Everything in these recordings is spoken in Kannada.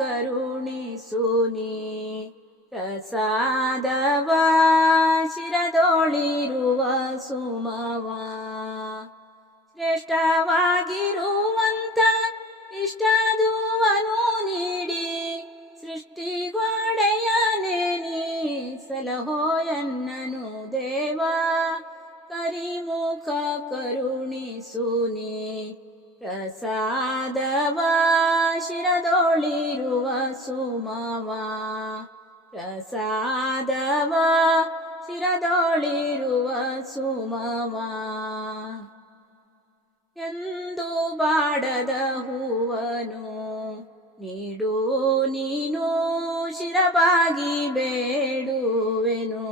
ಕರುಣಿಸು ನೀ ಪ್ರಸಾದವ ಶಿರದೊಳಿರುವ ಸುಮವ ಶ್ರೇಷ್ಠವಾಗಿರುವಂತ ಇಷ್ಟದುವನು ನೀಡಿ ಸೃಷ್ಟಿಗೋಡೆಯನೇ ನೀ ಸಲಹೋಯನ್ನನು ದೇವ ಕರಿಮುಖ ಕರುಣಿಸು ನೀ ಪ್ರಸಾದವ ಶಿರದೊಳಿರುವ ಸುಮವ ಪ್ರಸಾದವ ಶಿರದೊಳಿರುವ ಸುಮವ ಎಂದು ಬಾಡದ ಹೂವನು ನೀಡು ನೀನು ಶಿರಬಾಗಿ ಬೇಡುವೆನು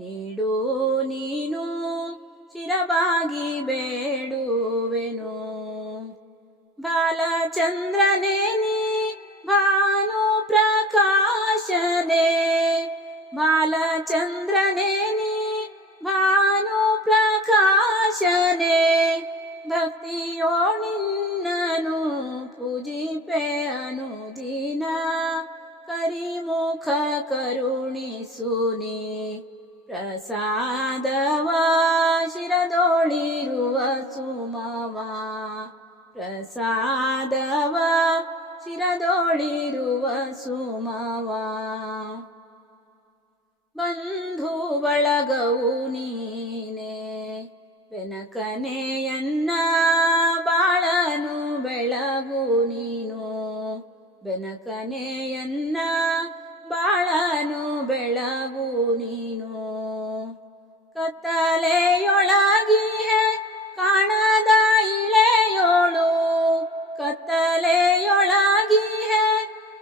ನೀಡು ನೀನು ಶಿರಬಾಗಿ ಬೇಡುವೆನು ಬಾಲಚಂದ್ರನೇ ನೀ ಭಾನು ಪ್ರಕಾಶನೇ ಬಾಲಚಂದ್ರನೇ ನೀ ಭಾನು ಪ್ರಕಾಶನೇ ಭಕ್ತಿಯೋ ನಿನ್ನನು ಪೂಜಿಪೆ ಅನುದಿನ ಕರಿಮುಖ ಕರುಣಿಸು ನೀ ಪ್ರಸಾದವ ಶಿರದೊಳಿರುವ ಸುಮವ ಪ್ರಸಾದವ ಶಿರದೊಳಿರುವ ಸುಮವ ಬಂಧು ಬಳಗವು ನೀನೆ ಬೆನಕನೆಯನ್ನ ಬಾಳನು ಬೆಳಗು ನೀನು ಬೆನಕನೆಯನ್ನ ಬಾಳನು ಬೆಳಗು ನೀನು ಕತ್ತಲೆಯೊಳಗಿಯೇ ಕಾಣದ ಇಳೆಯೋಳು ಕತ್ತಲೆಯೊಳಗಿಯೇ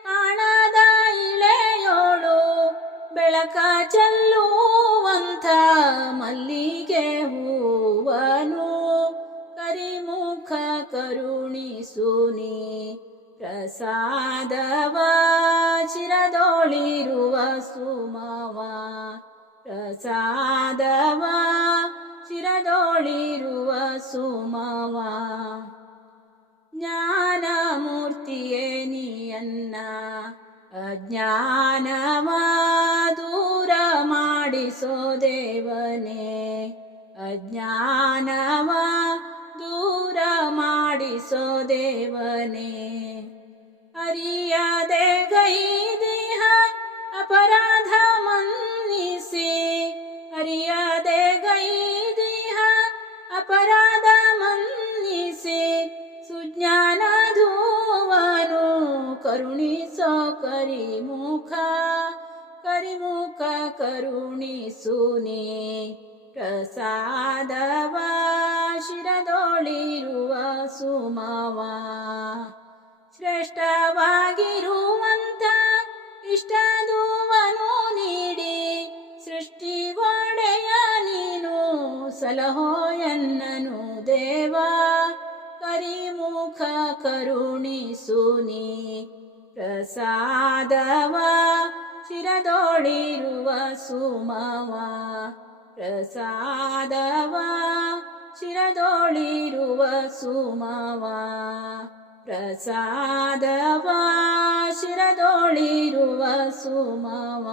ಕಾಣದ ಇಳೆಯೋಳು ಬೆಳಕ ಚೆಲ್ಲುವಂಥ ಮಲ್ಲಿಗೆ ಹೂವನು ಕರಿಮುಖ ಕರುಣಿಸು ನೀ ಪ್ರಸಾದವ ಶಿರದೊಳಿರುವ ಸುಮವ ಪ್ರಸಾದವ ಶಿರದೊಳಿರುವ ಸುಮವ ಜ್ಞಾನಮೂರ್ತಿಯೇ ನೀಯನ್ನ ಅಜ್ಞಾನವ ದೂರ ಮಾಡಿಸೋ ದೇವನೇ ಅಜ್ಞಾನವ ದೂರ ಮಾಡಿಸೋ ದೇವನೇ ಅರಿಯದೆ ಗೈದಿಹ ಅಪರಾಧ ಮನ್ನಿಸಿ ಅರಿಯದೆ ಗೈದಿಹ ಅಪರಾಧ ಮನ್ನಿಸಿ ಸುಜ್ಞಾನ ಧೂವನು ಕರುಣಿಸೋ ಕರಿಮುಖ ಕರಿಮುಖ ಕರುಣಿಸು ನೀ ಪ್ರಸಾದವ ಶಿರದೊಳಿರುವ ಸುಮವ ಶ್ರೇಷ್ಠವಾಗಿರುವಂತ ಇಷ್ಟದುವನು ನೀಡಿ ಸೃಷ್ಟಿಗೋಡೆಯ ನೀನು ಸಲಹೋಯನ್ನನು ದೇವ ಕರಿಮುಖ ಕರುಣಿಸು ನೀ ಪ್ರಸಾದವ ಶಿರದೊಳಿರುವ ಸುಮವ ಪ್ರಸಾದವ ಶಿರದೊಳಿರುವ ಸುಮವ ಪ್ರಸಾದವ ಶಿರದೊಳಿರುವ ಸುಮವ